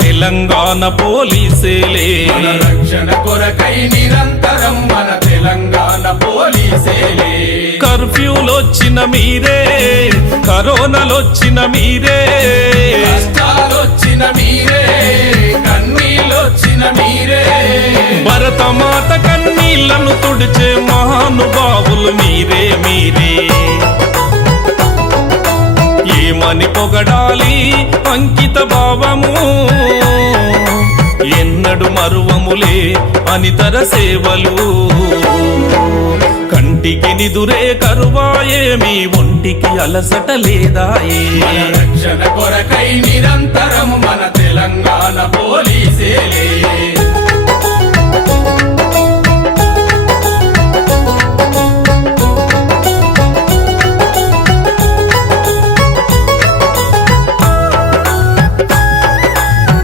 తెలంగాణ పోలీసేలే రక్షణ కొరకై నిరంతరం మన తెలంగాణ పోలీసేలే కర్ఫ్యూలొచ్చిన మీరే కరోనాలొచ్చిన మీరే కష్టాలొచ్చిన మీరే కన్నీళ్ళొచ్చిన మీరే భరతమాత కన్నీళ్లను తుడిచే మహానుభావులు మీరే మీరే ఏమని పొగడాలి అంకిత భావము ఎన్నడు మరువములే అనితర సేవలు కంటికి నిదురే కరువాయే మీ ఒంటికి అలసట లేదాయే రక్షణ కొరకై నిరంతరం మన తెలంగాణ పోలీసేలే